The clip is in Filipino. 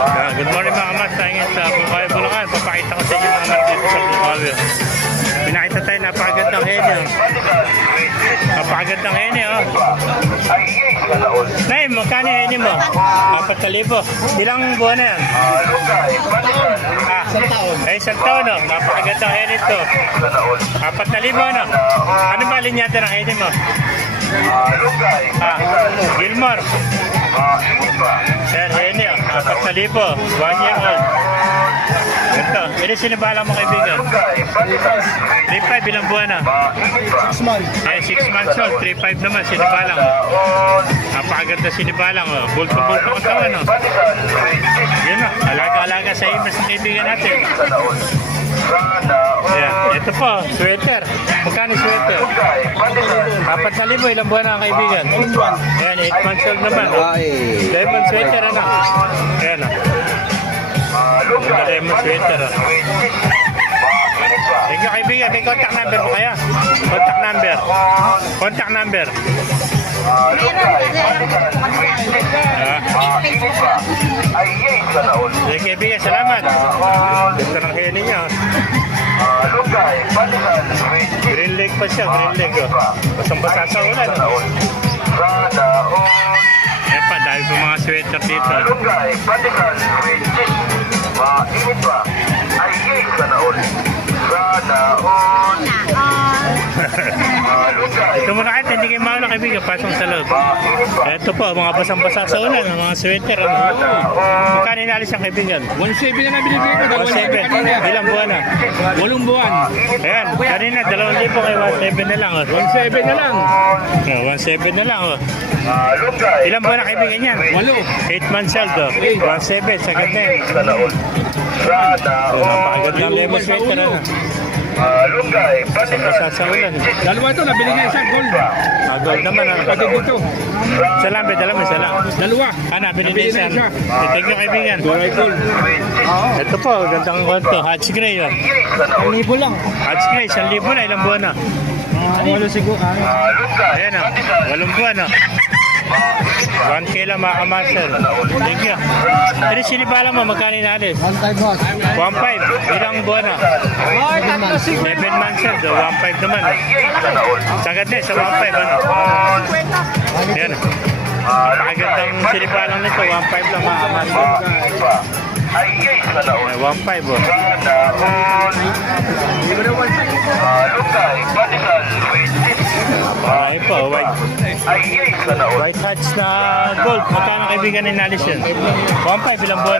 Good morning mga kamas, tayo ngayon sa Bukawi, Bulacan. Papakita ko sa inyo mga dito sa Bukawi. Pinakita tayo, napakagandang henyo. Napakagandang henyo, oh. Nay, magkano yung henyo mo? 4,000. Ilang buwan na yan? Isang taon, no? Napakagandang henyo ito. 4,000, no? Ano ba linyata ng henyo mo? Gilmore. Sir, henyo, 4,000. 1 year old. Ito, ini sinibala mo kaibigan. 3,500, ilang buwan na? 6 months. 6 months old, 3,500 naman, sinibalang. Napakaganda sinibalang, oh. Bulto-bulto ang tawa, no? Yun, no? Alaga-alaga sa imers ng kaibigan natin. Ayan, ito po, sweater. Magkano sweater? 4,000, ilang buwan na kaibigan? Ayan, 8 months old naman. Lemon sweater, ano? Ayan, oh. Ganda lemon sweater, oh. Thank you kaibigan, may contact number mo kaya? Contact number. Contact number. Sige kaibigan, salamat. Ganda ng heni niya. Green Lake pa siya, Green Lake, oh. Basang-basa sa ulan. Ayan pa, dahil po mga sweater dito. Ito muna kahit hindi kayo mauna kaibigan, pasong sa loob. Ito po, mga basang-basa sa ulan, mga sweater. Magkano inalis ang kaibigan? 1,700 na binibigay ko. 1,700. Ilang buwan na? 8 buwan. Ayan, kanina 2,000 kayo, 1,700 na lang. 1,700 na lang. 1,700 na lang. Ilang buwan na kaibigan yan? 8 months old. 1,700, sagad na yun. Napakaganda ang lemon sweater. Basa sa ulan. Dalawa ito, nabili niya isang gold. Gold naman. Pati dito. Isa lang, dala mo, isa lang. Dalawa. Nabili na isa. Thank you kaibigan. Gold gold. Ito po, gandang kwanto. Hatch Gray. 1,000 lang. Hatch Gray, 1,000 na. Ilang buwan na? Walo siguro. Ayan o, 8 buwan o. 1K lang mga kamaster. Thank you. Pero sinibala mo, magkano inalis? 1,500 boss. 1,500. Ilang buwan na? 7 months old. 1,500 naman. Sagad na sa 1,500. Ano? Ayan. Napakagandang sinibalang nito. 1,500 lang mga kamaster. 1,500 o. Marami po, white hatch na gold. Magkano kaibigan inalis yun? 1,500, ilang buwan?